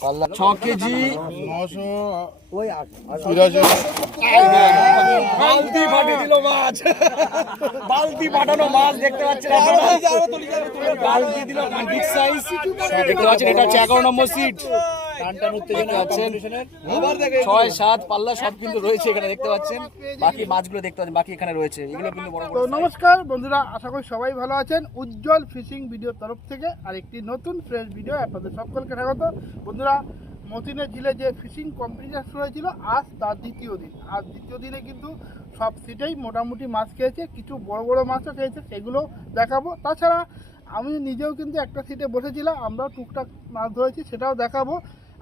6 KG 983 বালতি ফাটিয়ে দিল মাছ, বালতি ফাটানো মাছ দেখতে পাচ্ছেন আপনারা। বালতি দিল বিগ সাইজ দেখতে পাচ্ছেন। এটা হচ্ছে 11 নম্বর সিট। টানটান উত্তেজনা পাচ্ছেন। 6, 7 পাল্লা সব কিন্তু রয়েছে এখানে দেখতে পাচ্ছেন। বাকি মাছগুলো দেখতে পাচ্ছেন, বাকি এখানে রয়েছে, এগুলো কিন্তু বড় বড়। নমস্কার বন্ধুরা, আশা করি সবাই ভালো আছেন। উজ্জ্বল ফিশিং ভিডিওর তরফ থেকে আরেকটি নতুন ফ্রেশ ভিডিও আপনাদের সকলকে স্বাগত। বন্ধুরা, মতিনের ঝিলে যে ফিশিং কম্পিটিশন শুরু হয়েছিল, আজ তার দ্বিতীয় দিন। আজ দ্বিতীয় দিনে কিন্তু সব সিটেই মোটামুটি মাছ খেয়েছে, কিছু বড় বড় মাছও খেয়েছে, সেগুলো দেখাবো। তাছাড়া আমি নিজেও কিন্তু একটা সিটে বসেছিলাম, আমরাও টুকটাক মাছ ধরেছি, সেটাও দেখাবো।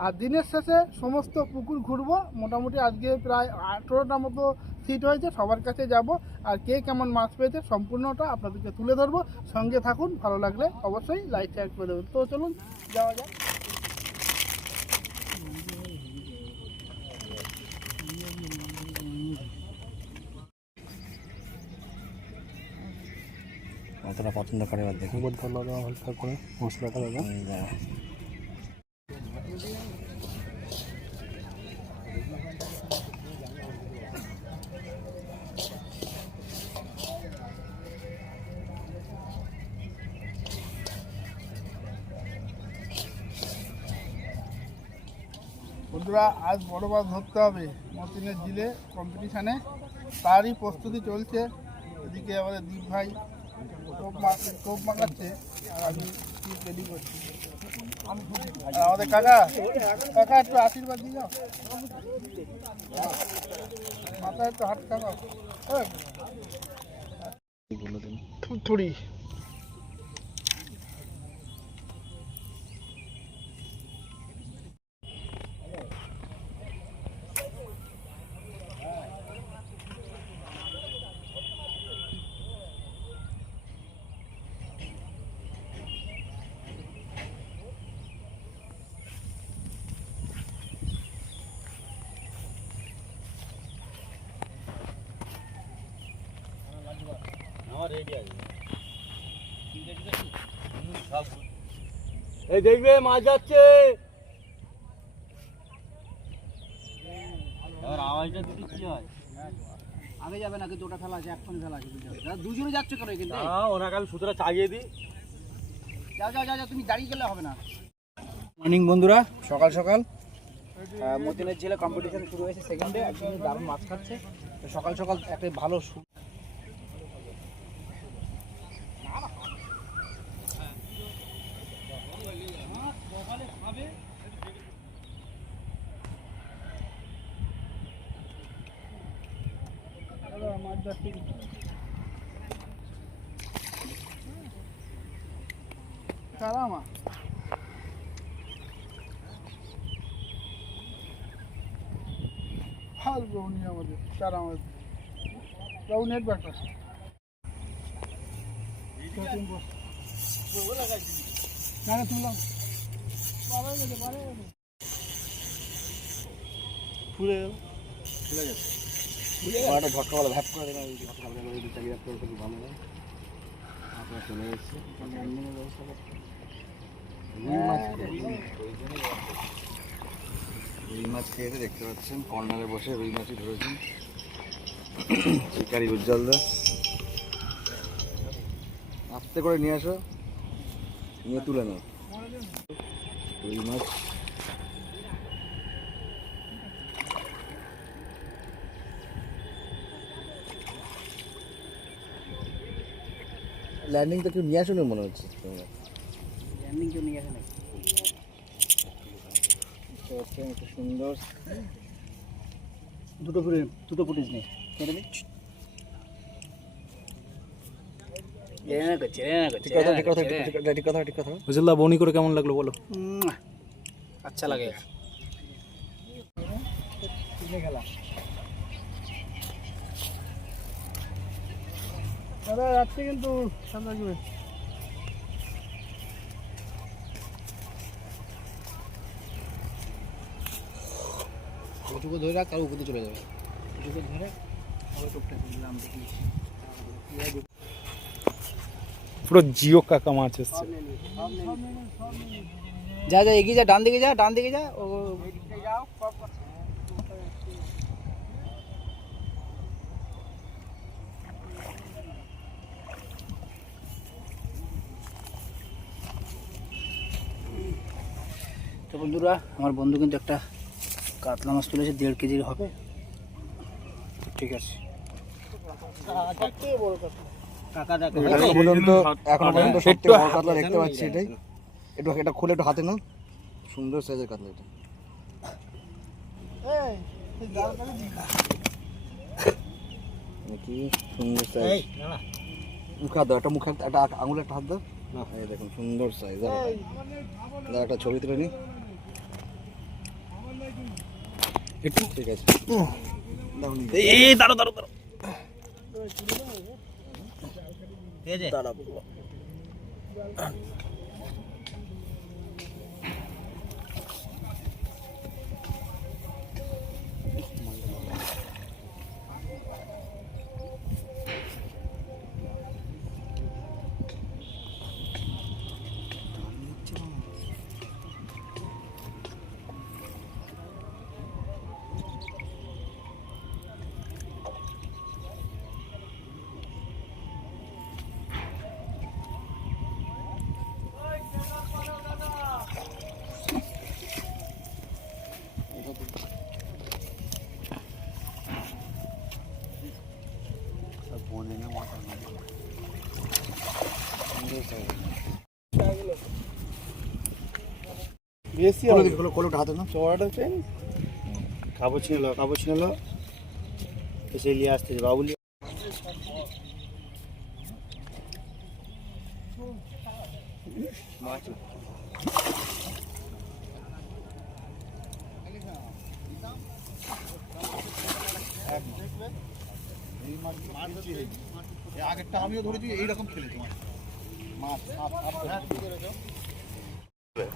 আর দিনের শেষে সমস্ত পুকুর ঘুরবো। মোটামুটি আজকে প্রায় 18টা মতো সিট হয়েছে, সবার কাছে যাব আর কে কেমন মাছ পেয়েছে সম্পূর্ণটা আপনাদেরকে তুলে ধরবো। সঙ্গে থাকুন, ভালো লাগলে অবশ্যই লাইক শেয়ার করে দেবেন। তো চলুন যাওয়া যাক। কতটা পছন্দ করে এবার দেখুন। হালকা করে মশলাটা দাদা। বন্ধুরা, আজ বড় মাছ ধরতে হবে মতিনের ঝিলে কম্পিটিশানে, তারই প্রস্তুতি চলছে। এদিকে আমাদের দীপ ভাই টোপ মাখাচ্ছে আর আমি টিপ রেডি করছি। আর আমাদের কাকা একটু আশীর্বাদ দিয়ে যাও, মাথায় একটু হাত কাকা থুড়ি। এই দেখবে মাছ যাচ্ছে। আওয়াজটা দিতে কি হয়? আগে যাবে নাকি? দুটো ফেলা আছে, একখানে ফেলা আছে, দুজনে যাচ্ছে কেন? কিন্তু ওরা কাল সুতরা চাগিয়ে দিই। যাও যাও যাও, তুমি দাঁড়িয়ে গেলে হবে না। মর্নিং বন্ধুরা, সকাল সকাল মতিনের ঝিলে কম্পিটিশন শুরু হয়েছে সেকেন্ডে। একদম দারুণ মাছ খাচ্ছে। তো সকাল সকাল একটা ভালো কারামা হাল ব্রাউনি আমাদের কারামা ব্রাউনের ব্যাপার। না না তুললাম ফুলে গেল, ফুলে গেছে। ঝটকাওয়ালা ভ্যাপ করে দেবেন, চালিয়ে রাখতে খুব ভালো হয়। আপনার চলে এসছে রুই মাছ খেয়েছে দেখতে পাচ্ছেন। কর্নারে বসে রুই মাছই ধরেছেন শিকারি উজ্জ্বলদা। আস্তে করে নিয়ে আসো, নিয়ে তুলে নাও রুই মাছ। ল্যান্ডিং তো কেউ নিয়ে আসুন মনে হচ্ছে। ল্যান্ডিং কেউ নিয়ে আসে না। সুন্দর দুটো ফুটেজ নেই। বনি করে কেমন লাগলো বলো? আচ্ছা লাগে। দাদা রাত্রে কিন্তু ঠান্ডা লাগবে। ওটুকু ধরে রাখ, তার উপরে চলে যাবে। ওটুকু ধরে পুরো জিও কাকা মাছ এসছে। যা যা এগিয়ে যা, ডান দিকে যা, ডান দিকে যা। ও তো বন্ধুরা, আমার বন্ধু কিন্তু একটা কাতলা মাছ তুলেছে, 1.5 কেজির হবে। ঠিক আছে এখনো পর্যন্ত সবথেকে বড় কাতলা দেখতে পাচ্ছি এটাই। একটু এটা খুলে একটু হাতে নাও, সুন্দর সাইজের কাতলা এটা। কি সুন্দর সাইজ। মুখে হাত দাও, একটা মুখে একটা আঙুলে একটা হাত দাও। এই দেখুন সুন্দর সাইজ। দাদা একটা ছবি তুলে নি একটু। ঠিক আছে, এই দাঁড়ো দাঁড়ো দাঁড়ো দাঁড়াবো। কোলোটা হাতে নাও। কাপড় এসে নিয়ে আসতে বাবুলি। আগেরটা আমিও ধরেছি এইরকম খেলেছি মাছ।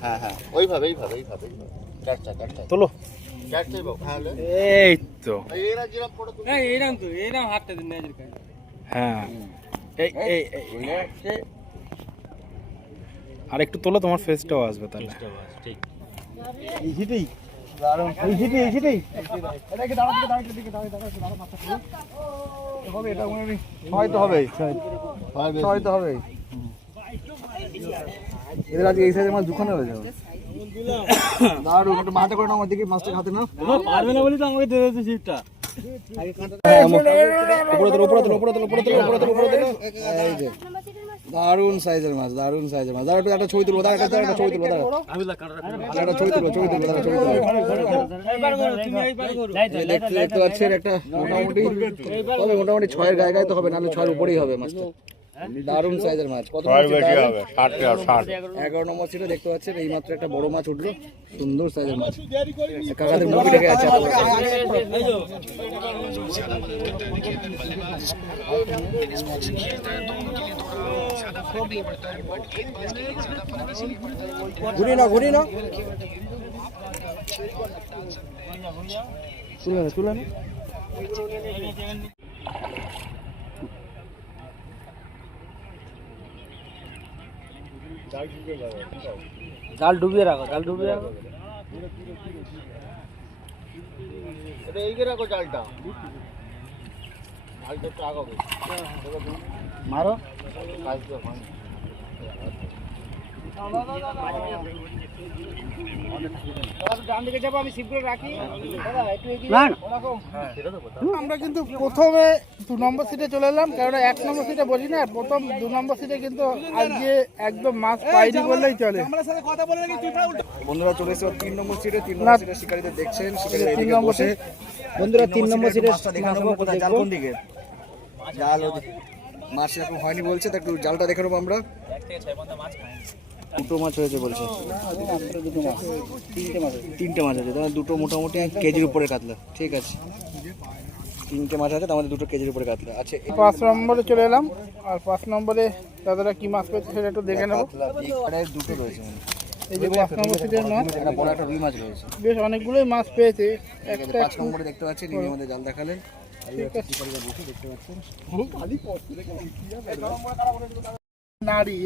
হ্যাঁ হ্যাঁ, ওইভাবে এইভাবে এইভাবে কাটটা তোলো। এই তো এরকম হাতটা দিন মেজর করে। হ্যাঁ, এই এই আর একটু তোলো, তোমার ফেসটাও আসবে তাহলে। ঠিক এই হিটেই এটাকে হবে, এটা মনে হয়তো হবে, হয়তো হবে। এদের আজকে এই সাইজের মাছ দুখানে হয়ে যাবে। দাঁড়ুন, একটু মাথা করে নাও আমার দিকে, মাছটা হাতে নাও। পারবে না বলি তো আমাকে দিয়ে দিতে সিটটা। দারুন সাইজের মাছ, দারুন সাইজের মাছ। দাঁড়া একটা ছবি তুলবো, একটা ছবি তুলবো, দেখতে পাচ্ছেন একটা মোটামুটি, তবে মোটামুটি 6-এর গায়ে গায়ে তো হবে, নাহলে 6-এর উপরেই হবে মাছটা। দারুন সাইজের মাছ। কত 11 নম্বর সিটে দেখতে পাচ্ছেন এই মাত্র একটা বড় মাছ উঠলো, সুন্দর সাইজের মাছ। কাকাদের মুখে লেগে আছে। ঘুরি না তুলে না। জাল ডুবিয়ে রাখো, এইকে রাখো জালটা, একটু আগাবে, মারো। আমরা কিন্তু প্রথমে 2 নম্বর সিটে চলে এলাম, কারণ 1 নম্বর সিটে বসি না। প্রথম 2 নম্বর সিটে কিন্তু আজকে একদম মাছ পাইনি বললেই চলে। বন্ধুরা চলে এসেছে 3 নম্বর সিটে। 3 নম্বর সিটে শিকারীদের দেখছেন, শিকারীদের 3 নম্বর সিট। বন্ধুরা 3 নম্বর সিটে দেখে নেবো কোথায়, জাল কোন দিকে। জাল মাছ এরকম হয়নি বলছে, তো একটু জালটা দেখে নেবো আমরা। 2টো মাছ হয়েছে বলছে, 3টে মাছ আছে, তাহলে 2টো মোটামুটি 1 কেজির উপরে কাতলা। ঠিক আছে, 3টে মাছ আছে, আমাদের 2টো কেজির উপরে কাতলা আছে। 5 নম্বরে চলে এলাম, আর 5 নম্বরে দাদারা কি মাছ পেয়েছে সেটা একটু দেখে নেবো। 2টো রয়েছে, এই যে 5 নম্বর সিটের মাছ, একটা বড় একটা রুই মাছ রয়েছে। বেশ অনেকগুলোই মাছ পেয়েছে। একটা 5 নম্বরে দেখতে পাচ্ছেন, ইনি আমাদের জাল দেখালেন। ঠিক আছে। দেখতে পাচ্ছেন নারী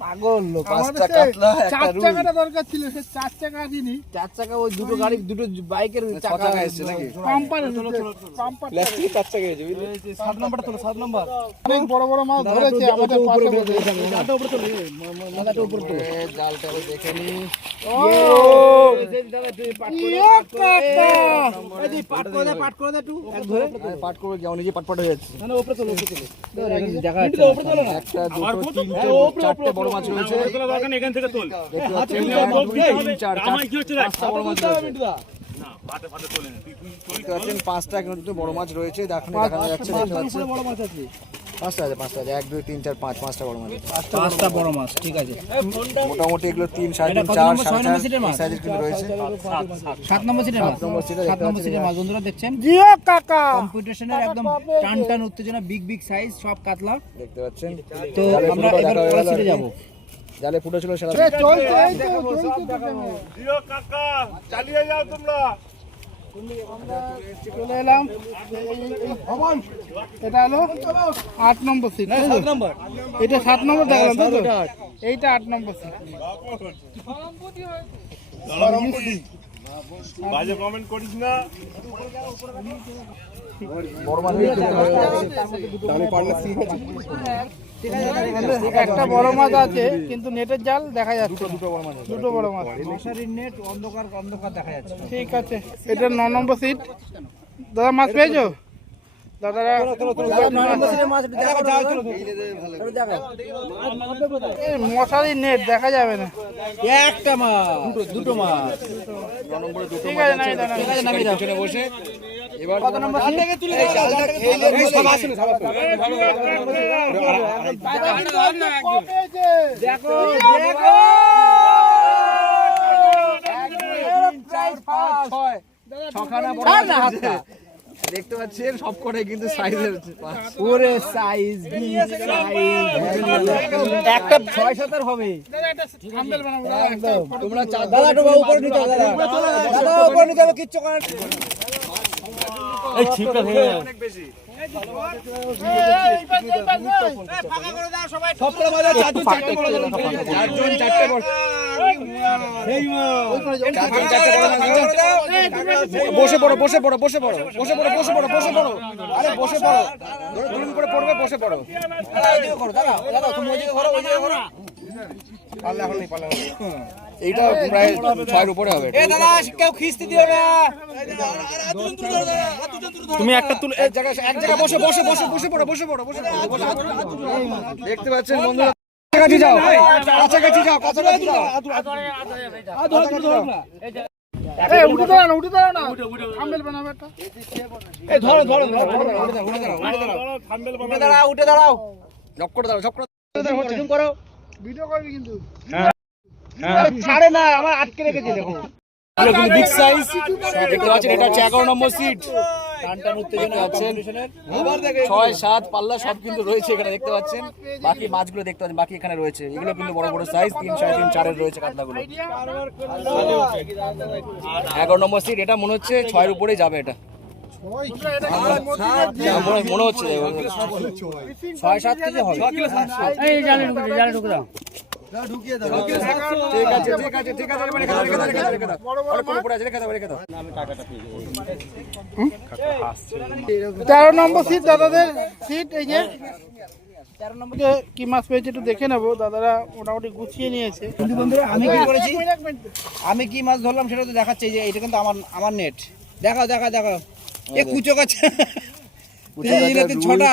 পাগল লোক আমাদের চার চাকাটা দরকার ছিল, সে চার চাকা আসেনি। চার চাকা ওই দুটো গাড়ি দুটো বাইকের চাকা এসেছে নাকি? পাম্পার প্লাস্টিক চার চাকা এসেছে বুঝলি? 7 নম্বরটা তোলো, 7 নম্বর। অনেক বড় বড় মাছ ধরেছে আমাদের পাশে বসে। জালটা উপরে তোলো, মাথাটা উপরে তোলো। জালটা দেখে নি। ও পাট করে দে একটু এক ধরে। পাট করে যাও, নিজে পাট হয়ে যাচ্ছে। না উপরে তোলো, উপরে তোলো। দেখা যাচ্ছে উপরে তোলো না। একটা দুটো তিনটে চারটে বড় মাছ রয়েছে। এখান থেকে তোল। দেখতে পাচ্ছেন 1 2 3 4 পাঁচটা বড় মাছ রয়েছে। না পাতে পাতে তোলে না। তুই দেখতে পাচ্ছেন 5টা কিন্তু বড় মাছ রয়েছে। দেখানো যাচ্ছে, দেখতে পাচ্ছেন বড় মাছ আছে। 5টা আছে 1 2 3 4 5 5টা বড় মাছ। 5টা বড় মাছ, ঠিক আছে। মোটামুটি এগুলো 3 3.5 4 4 সাইজের কিন্তু রয়েছে। 7 নম্বর সিটের মাছ, 7 নম্বর সিটে 7 নম্বর সিটের মাছ বন্ধুরা দেখছেন। জিও কাকা কম্পিটিশনের একদম টান টান উত্তেজনা, বিগ বিগ সাইজ সব কাতলা। দেখতে পাচ্ছেন। তো আমরা এবার পরের সিটে যাব। জালে ফুটো ছিল সেটা চলছে এই তো জিও কাকা চালিয়ে যাও তোমরা। চলে এলাম। এটা হলো 8 নম্বর সিট। 7 নম্বর। এটা 7 নম্বর দেখালাম তাই তো? এইটা 8 নম্বর সিট। বাজে কমেন্ট করিস না। বড় মাছ আমি পারলে ঠিক আছে। একটা বড় মাছ আছে কিন্তু নেটের জাল দেখা যাচ্ছে। দুটো বড় মাছ। মশারির নেট অন্ধকার অন্ধকার দেখা যাচ্ছে। ঠিক আছে, এটা 9 নম্বর সিট। দাদা মাছ পেয়েছো? দাদারা এই মশারির নেট দেখা যাবে না। একটা মাছ, দুটো মাছ। ঠিক আছে, নাই দাদা নামিয়ে দাও। পেছনে বসে এবার কত নম্বর সিট? দেখো দেখতে পাচ্ছেন সব কটাই কিন্তু সাইজের। ওরে সাইজ একটা 6-7 হবে। থাম্বনেল বানাবো একদম। তোমরা দাদা একটু উপরে নিতে হবে, দাদা উপরে নিতে হবে, কিচ্ছু করার নেই। এই ছিপটা ভেঙে যাবে। অনেক বেশি। বসে পড়ো বসে পড়ো বসে পড়ো বসে পড়ো বসে পড়ো বসে পড়ো আরে বসে পড়ো দুম করে পড়বে বসে পড়ো এইটা প্রায় 6 এর উপরে হবে কেউ খিস্তি দিও না। তুমি একটা তুলে এক জায়গায় বসে বসে বসে বসে পড়ো বসে পড়ো বসে পড়ো দেখতে পাচ্ছেন বন্ধুরা কাছাকাছি যাও কাছাকাছি যাও কাছাকাছি যাও এই উঠে দাঁড়াও না, উঠে দাঁড়াও না। থাম্বনেল বানাবো একটা। এই ধরো ধরো ধরো উঠে দাঁড়াও, উঠে দাঁড়াও। জব করে দাও জব করে জুম করো। ভিডিও করবি কিন্তু। ছাড়ে না, আমার আটকে রেখেছে দেখো। বিগ সাইজ দেখতে পাচ্ছেন এটা হচ্ছে 11 নম্বর সিট টান উত্তেজনা কম্পিটিশনের। 6 7 পাল্লা সব কিন্তু রয়েছে এখানে দেখতে পাচ্ছেন বাকি মাছগুলো দেখতে পাচ্ছেন বাকি এখানে রয়েছে এগুলো কিন্তু বড় বড় সাইজ 3 3.5 4 এর রয়েছে কাতলাগুলো 11 নম্বর সিট এটা মনে হচ্ছে 6 এর উপরেই যাবে এটা মনে হচ্ছে 6-7 কেজি হবে। এই জালে ঢুকে দাও। ঠিক আছে ঠিক আছে ঠিক আছে রেখে দাও রেখে দাও রেখে দাও অনেক উপরে আছে রেখে দাও রেখে দাও 13 নম্বর সিট দাদাদের সিট। এই যে 13 নম্বরে কি মাছ পেয়েছে একটু দেখে নেবো। দাদারা মোটামুটি গুছিয়ে নিয়েছে। কিন্তু বন্ধুরা আমি কি করেছি, আমি কি মাছ ধরলাম সেটা তো দেখাচ্ছে। যে এটা কিন্তু আমার নেট। দেখাও দেখাও দেখাও। এ কুচো কাছে ছটা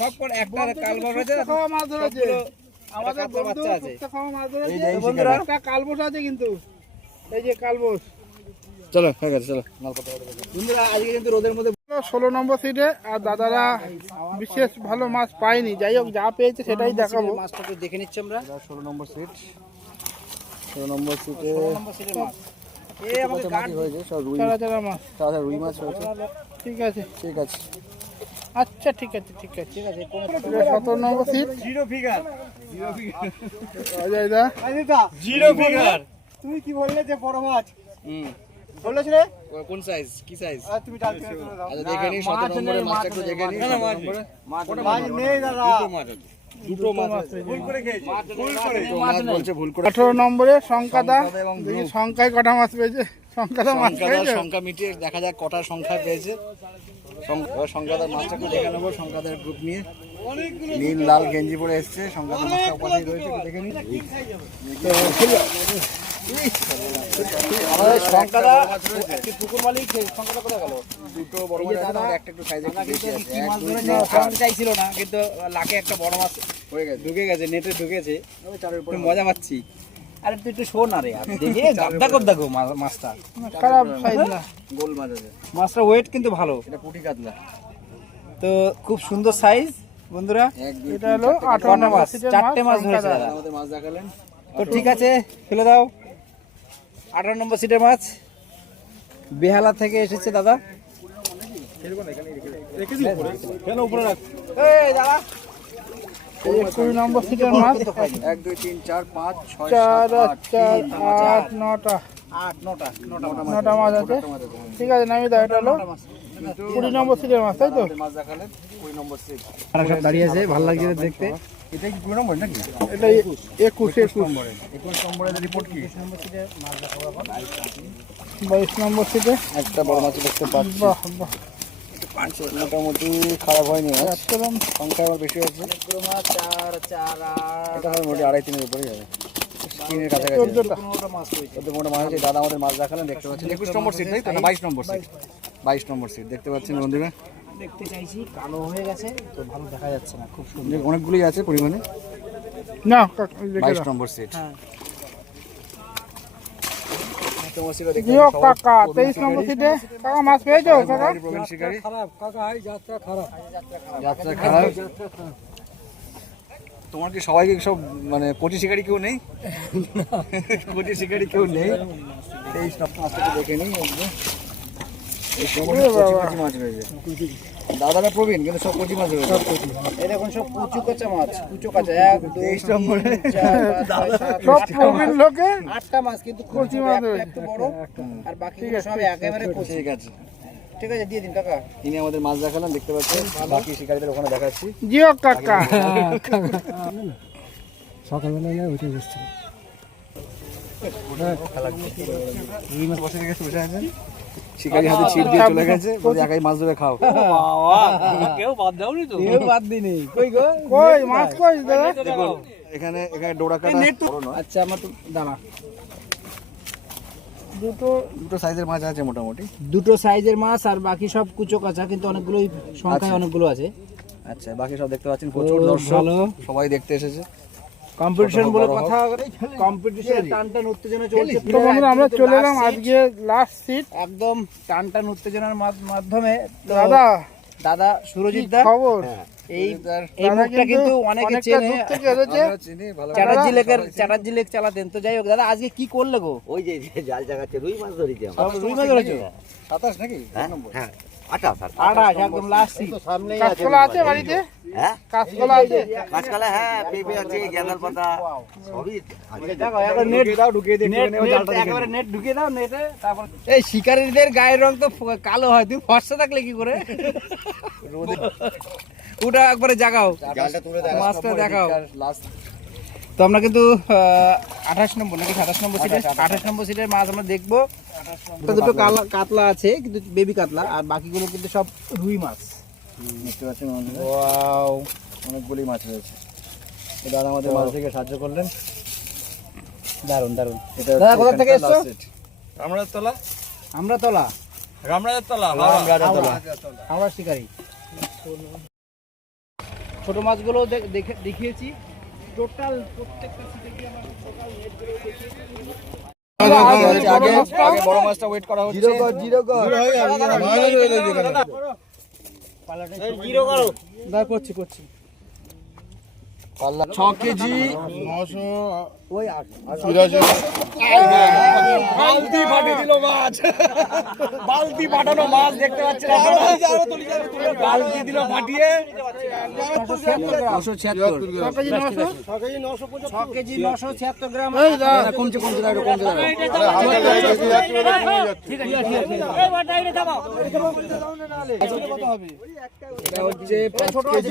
সব করে একটা কালবল রয়েছে। খাওয়া মাছ ধরেছে আমাদের বন্ধু, বাচ্চা আছে। কুত্তা খাওয়া মাছ ধরেছে। বন্ধুরা একটা কালবোস আছে কিন্তু, এই যে কালবোস। চলো হয়ে গেছে চলো বন্ধুরা আজকে কিন্তু রোদের মধ্যে 16 নম্বর সিটে। আর দাদারা বিশেষ ভালো মাছ পায়নি, যাই হোক যা পেয়েছে সেটাই দেখাবো। মাছটা একটু দেখে নিচ্ছি আমরা। 16 নম্বর সিট 16 নম্বর সিটে সিটের মাছ। এই আমাদের মাটি হয়েছে সব রুই চারা চারা মাছ। তাহলে রুই মাছ হয়েছে ঠিক আছে ঠিক আছে আচ্ছা ঠিক আছে ঠিক আছে ঠিক আছে। 17 নম্বর seat zero figure Ajay da. Zero figure. তুই কি বললে যে বড় মাছ বলছিস রে? কোন সাইজ কি সাইজ তুমি জাল থেকে তুলে দাও। আচ্ছা দেখে নি 17 নম্বরের মাছটা একটু দেখে নি মাছ নেই দাদা। দুটো মাছ ভুল করে খেয়েছি। ভুল করে। মাছ বলছে ভুল করে 18 নম্বরে সংখ্যাদা সংখ্যাদা এবং দেখি group। সংখ্যায় কটা মাছ পেয়েছে সংখ্যাদা মাছ পেয়েছে সংখ্যা মিটিয়ে দেখা যাক কটার সংখ্যা পেয়েছে সংখ্যাদার মাছটা একটু দেখে নেবো সংখ্যাদার গ্রুপ নিয়ে নীল লাল গেঞ্জি পরে এসছে সংখ্যাদার মাছটা পাশেই রয়েছে একটু দেখে নি আমাদের সংখ্যাটা একটি পুকুর মালিক সংখ্যাটা কোথায় গেল? দুটো বড় মাছ আছে আর একটা একটু সাইজ একটু বেশি আছে কি এক, মাছ দুই, ধরেছে তিন, চার। আমি চাইছিল না কিন্তু লাকে একটা বড় মাছ হয়ে গেছে ঢুকে গেছে নেটে ঢুকেছে ওই চারের উপরে মজা পাচ্ছি। আরে তুই একটু শোন না রে আর দেখে গাদ্দা করদা গো মাছটা খারাপ সাইজ না গোল মাছ আছে মাছটা ওয়েট কিন্তু ভালো এটা পুঁটি কাতলা তো খুব সুন্দর সাইজ বন্ধুরা। এক দুই এটা হলো 18 নম্বর মাছ, সিটের চারটে মাছ ধরেছে সংখ্যাদা। দাদা। আমাদের মাছ দেখালেন তো ঠিক আছে ফেলে দাও 18 নম্বর সিটের মাছ বেহালা থেকে এসেছে দাদা। এই দাদা 20 নম্বর সিটের মাছ 1 2 3 4 5 6 4 7 8 4 8 9টা 9টা মাছ আছে ঠিক আছে নামিয়ে দাও এটা হলো 20 নম্বর সিটের মাছ তাই তো মাছ দেখালেন 20 নম্বর সিট আর সব দাঁড়িয়ে আছে ভালো লাগছে দেখতে। এটা কি 20 নম্বর নাকি এটা 21 নম্বরে 21 নম্বরের রিপোর্ট কি 22 নম্বর সিটে একটা বড় মাছ দেখতে পাচ্ছি বাহ বাহ মোটামুটি খারাপ হয়নি মাছ। একদম সংখ্যা আমার বেশি আছে এটা হবে মোটামুটি 2.5-3 এর উপরেই হবে স্ক্রিনের কাছাকাছি 14টা 14 মোটা মাছ আছে দাদা আমাদের মাছ দেখালেন দেখতে পাচ্ছেন 21 নম্বর সিট তাই তো না 22 নম্বর সিট 22 নম্বর সিট দেখতে পাচ্ছেন বন্ধুরা দেখতে চাইছি কালো হয়ে গেছে তো ভালো দেখা যাচ্ছে না খুব সুন্দর। যে অনেকগুলোই আছে পরিমাণে না দেখে 22 নম্বর সিট হ্যাঁ জিও কাকা 23 নম্বর সিটে কাকা মাছ পেয়েছো কাকা প্রবীণ শিকারী খারাপ কাকা এই যাত্রা খারাপ যাত্রা খারাপ তোমার কি সবাইকে সব মানে কোটি শিকারি কেউ নেই কোটি শিকারি কেউ নেই 23 নম্বর মাছটা দেখে নিই এই সময় কোটি মাছ রয়েছে দাদারা প্রবীণ কিন্তু সব কোটি মাছ রয়েছে এই দেখুন সব কুচু কাঁচা মাছ কুচু কাঁচা 1 2 23 নম্বরে সব প্রবীণ লোকে 8টা মাছ কিন্তু কচি মাছ রয়েছে। একটু বড় আর বাকিগুলো সব একেবারে কচি। ঠিক আছে ঠিক আছে দিয়ে দিন কাকা। ইনি আমাদের মাছ দেখালেন দেখতে পাচ্ছেন বাকি শিকারীদের ওখানে দেখাচ্ছি জিও কাকা বসে রেখে বসে আছেন শিকারি হাতে ছিপ দিয়ে চলে গেছে বলে একাই মাছ ধরে খাও কেউ বাদ দিনি কই গো কই মাছ কই দাদা দেখুন এখানে এখানে ডোরা কাটা বড় নয়। আচ্ছা আমার তো দাঁড়া দুটো সাইজের মাছ আছে মোটামুটি দুটো সাইজের মাছ আর বাকি সব কুচো কাঁচা কিন্তু অনেকগুলোই সংখ্যায় অনেকগুলো আছে। আচ্ছা বাকি সব দেখতে পাচ্ছেন প্রচুর দর্শক ভালো। সবাই দেখতে এসেছে কম্পিটিশন বলে বড় হোক। কথা কম্পিটিশন টান টান উত্তেজনা চলছে তো বন্ধুরা আমরা চলে এলাম Last seat, আজকে লাস্ট সিট একদম টান টান উত্তেজনার মাধ্যমে তো দাদা দাদা সুরজিৎ কি দা খবর এই তার এই দাদা মুখটা কিন্তু অনেকে অনেকটা চেনে দূর থেকে এসেছে আমরা চিনি ভালো চ্যাটার্জি লেক চালাতেন তো যাই হোক দাদা আজকে কি করলে গো ওই যে জাল জাগাচ্ছে রুই মাছ ধরেছি আমরা। সব রুই মাছ ধরেছো 27 নাকি হ্যাঁ নম্বর হ্যাঁ 28 28 একদম লাস্ট সিট কাঁচকলা আছে বাড়িতে হ্যাঁ কাঁচকলা আছে কাঁচকলা হ্যাঁ পেঁপে আছে গ্যাঁদাল পাতা সবই আছে। দেখো একবার নেট দাও ঢুকিয়ে দিই নেট একেবারে নেট ঢুকিয়ে দাও নেটে তারপর এই শিকারীদের গায়ের রং তো কালো হয় তুমি ফর্সা থাকলে কি করে ওটা একবারে জাগাও জালটা তুলে দাও মাছটা দেখাও লাস্ট তো আমরা কিন্তু 28 নম্বর নাকি 27 নম্বর সিটে 28 নম্বর সিটের মাছ আমরা দেখবো দুটো কাতলা আছে কিন্তু বেবি কাতলা আর বাকিগুলো কিন্তু সব রুই মাছ। দেখতে পাচ্ছেন বন্ধুরা, ওয়াও অনেকগুলি মাছ রয়েছে এই দাদা আমাদের মাছ থেকে সাহায্য করলেন দারুন দারুন এটা দাদা, কোথা থেকে এখানকার এসছো? last set। আমরা তোলা রামরাজাতলা। আমরা শিকারি ছোট মাছগুলো দেখিয়েছি টোটাল প্রত্যেকটা সিটে কি আমরা টোটাল নেট করে দেখিয়েছি। আগে আগে বড় মাছটা ওয়েট করা হচ্ছে করছি পাল্লা 6 কেজি 900 বালতি ফাটিয়ে দিল মাছ, বালতি ফাটানো মাছ দেখতে পাচ্ছেন আপনারা, বালতি দিল ফাটিয়ে। 976 গ্রাম কমছে কমছে দাঁড়ো, কমছে দাঁড়ো। এটা হচ্ছে 5 কেজি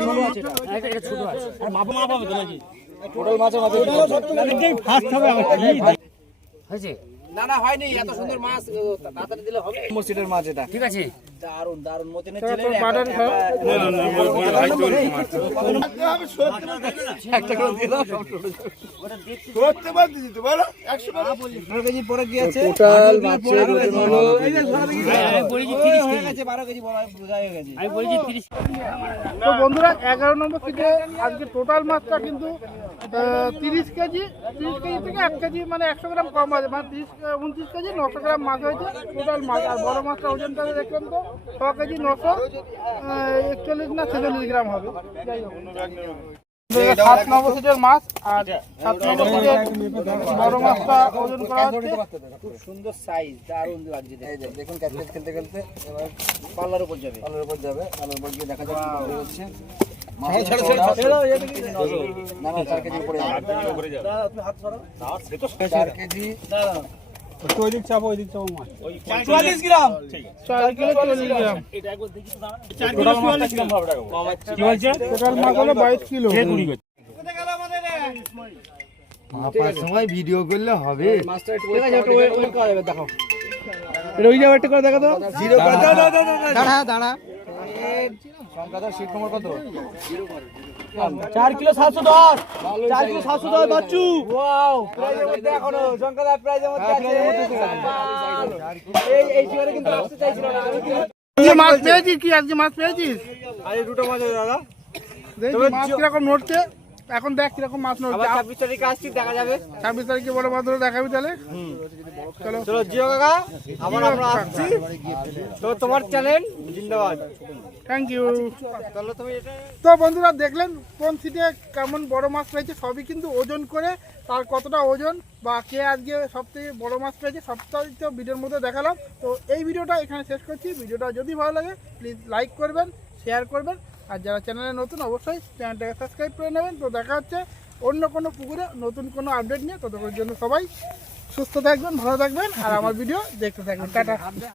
টোটাল মাছের মাথা হয়েছে। না না হয়নি, এত সুন্দর মাছ তাড়াতাড়ি দিলে হবে। মসজিদের মাছ এটা। ঠিক আছে, দারুন দারুন মতিনের তোর ছেলে বাটার খাও। একটা করে দিয়ে দাও, সব টোটাল। কেজি পরে কি আছে? টোটাল মাছের ওজন হলো 12 কেজি বোঝা হয়ে গেছে। আমি বলেছি 30। তো বন্ধুরা 11 নম্বর সিটে আজকে টোটাল মাছটা কিন্তু 30 কেজি থেকে 1 কেজি মানে 100 গ্রাম কম আছে, মানে 29 কেজি 900 গ্রাম মাছ হয়েছে টোটাল মাছ। আর বড় মাছটা ওজনটা দেখলাম তো 6 কেজি 941 না 46 গ্রাম হবে। যাই হোক 7 নম্বর সিটের মাছ, আর 7 নম্বর সিটের বড় মাছটা ওজন করা হচ্ছে। খুব সুন্দর সাইজ, দারুন লাগছে এই যে দেখুন ক্যাচ খেলতে খেলতে এবার পাল্লার উপর যাবে। পালের উপর যাবে, পালের উপর গিয়ে দেখা যাক কি করে হচ্ছে। না না 4 কেজির উপরে যাবে। 4 কেজি 4 কিলো 40 গ্রাম। টোটাল মাছ হলো 22 কিলো। সময় ভিডিও করলে হবে। মাছটা একটু ওয়েট করা যাবে, দেখো। এটা ওই জায়গাটা করে দেখো তো। জিরো করে দাও। দাঁড়া সংখ্যা দাও, শীট নম্বর কত? 4 কিলো 710। 4 কিলো 710 বাচ্চু। ওয়াও, প্রাইজের মধ্যে এখনো জঙ্কাদা প্রাইজের মধ্যে আছে। এই শিকারে কিন্তু আসতে চাইছিল না। আজকে মাছ পেয়েছিস কি? আজকে মাছ পেয়েছিস? আরে দুটো মাছ আছে দাদা। দেখি মাছ কিরকম নড়ছে। এখন দেখ কিরকম মাছ নড়ছে। আবার 26 তারিখে আসছি, দেখা যাবে। 26 তারিখে বড় মাছ ধরে দেখাবি তাহলে। চলো চলো জিও কাকা, আবার আমরা আসছি। তো তোমার চ্যানেল জিন্দাবাদ। Thank you. চলো তুমি এটা তো বন্ধুরা দেখলেন কোন সিটে কেমন বড় মাছ পেয়েছে, সবই কিন্তু ওজন করে তার কতটা ওজন বা কে আজকে সবথেকে বড় মাছ পেয়েছে সবটাই তো ভিডিওর মধ্যে দেখালাম। তো এই ভিডিওটা এখানে শেষ করছি। ভিডিওটা যদি ভালো লাগে প্লিজ লাইক করবেন, শেয়ার করবেন, আর যারা চ্যানেলে নতুন অবশ্যই চ্যানেলটাকে সাবস্ক্রাইব করে নেবেন। তো দেখা হচ্ছে অন্য কোনো পুকুরে নতুন কোনো আপডেট নিয়ে। ততক্ষণের জন্য সবাই সুস্থ থাকবেন, ভালো থাকবেন, আর আমার ভিডিও দেখতে থাকবেন। টাটা।